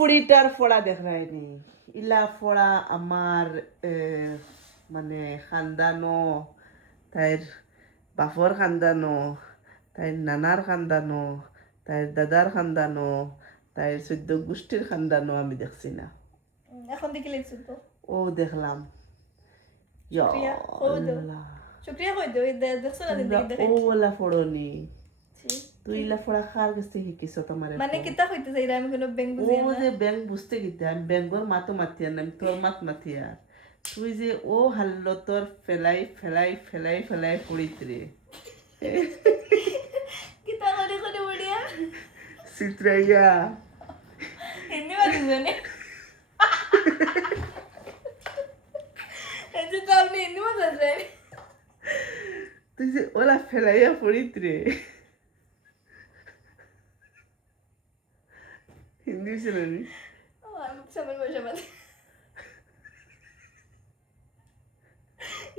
ফুড়িটার ফোড়া দেখায়নি ইলা ফোড়া আমার মানে খানদানো তাইর বাপর খানদানো তাইর নানার খানদানো তাইর দাদার খানদানো তাইর চৈদ্য গোষ্ঠীর খানদানো আমি দেখছি না এখন দেখি লিখছো তো ও দেখলাম শুক্রিয়া কই দাও শুক্রিয়া কই দাও দেখছো না জিন্দগি ও দেখাই ওলা ফোড়নি তুই ইলা ফোড়া খার কাছে শিখিছ তোমার মানে কিতা কইতে চাইরা আমি কোনো বেং বুঝি ও যে ব্যাংক বুঝতে গেতে আমি ব্যাংকর মাতো মাতি আর আমি তোর মাত মাতি আর তুই যে ও হাল্লো তোর ফেলাই ফেলাই ফেলাই ফেলাই পড়িত রে কিতা করে করে বড়িয়া চিত্রাইয়া হিন্দি বাজি জানে এই যে তো আপনি হিন্দি বাজি জানেন তুই যে ওলা ফেলাইয়া পড়িত রে হিন্দি শুনি আমি সামনে বসে বাজি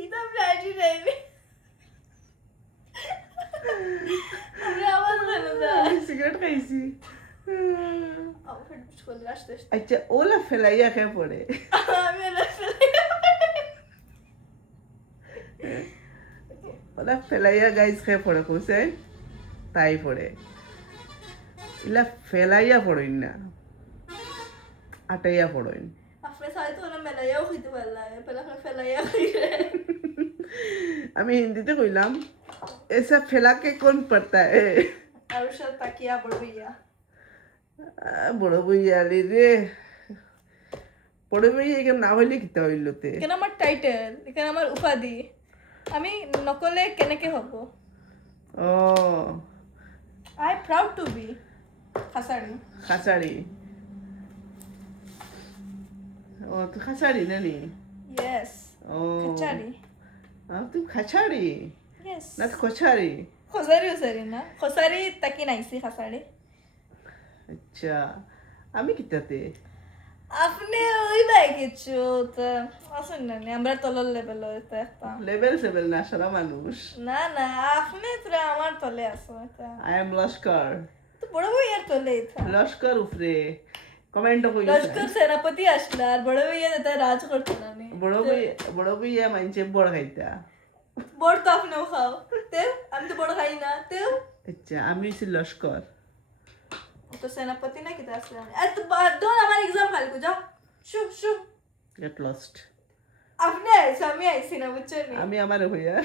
ইতা ফ্ল্যাশি যাইবে আমি আওয়াজ কেন দা সিগারেট খাইছি আমার ফেট করে আসতে আচ্ছা ওলা ফেলাইয়া খেয়ে পড়ে আমি ওলা ফেলাইয়া গাইজ খেয়ে পড়ে কইছে তাই পড়ে ইলা ফেলাইয়া পড়ইন না আটাইয়া পড়ইন আপনি সাথে তো না মেলাইয়াও খেতে পারলা পেলা ফেলাইয়া খাইরে আমি হিন্দিতে কইলাম ऐसा फैला के कौन पढ़ता है আর সাথে তাকিয়া বড়বিয়া বড় বইয়া রে বড় বইয়া এখানে না হইলে কিতা হইলতে কেন আমার টাইটেল এখানে আমার উপাধি আমি নকলে কেনেকে হব ও আই প্রাউড টু বি খাসাড়ি খাসাড়ি ও তুই খাসাড়ি নানি ইয়েস ও খাচাড়ি তুই খাসাড়ি ইয়েস না তো খোছাড়ি খসারি উসারি না খসারি তাকি নাইছি খাসাড়ি আচ্ছা আমি কিতাতে আপনি ওই বাই কিছু তো আসুন না আমরা তলর লেভেল হইতে একটা লেভেল সেভেল না সারা মানুষ না না আপনি তো আমার তলে আসো এটা আই এম লস্কর তো বড় ভাইয়ার তলে এটা লস্কর উপরে কমেন্ট কই লস্কর সেনাপতি আসলা আর বড় ভাইয়া এটা রাজ করতো না নি বড় বইয়া মানছে বড় খাইতা বড় তো আপনিও খাও তেও আমি তো বড় খাই না তেও আচ্ছা আমি হচ্ছি লস্কর তো সেনাপতি না কিতা আসলে এত বাদন আমার এক্সাম ফালকু যাও শু শু গেট লস্ট আপনি আইসা আমি আইসি না বুঝছেন আমি আমার হইয়া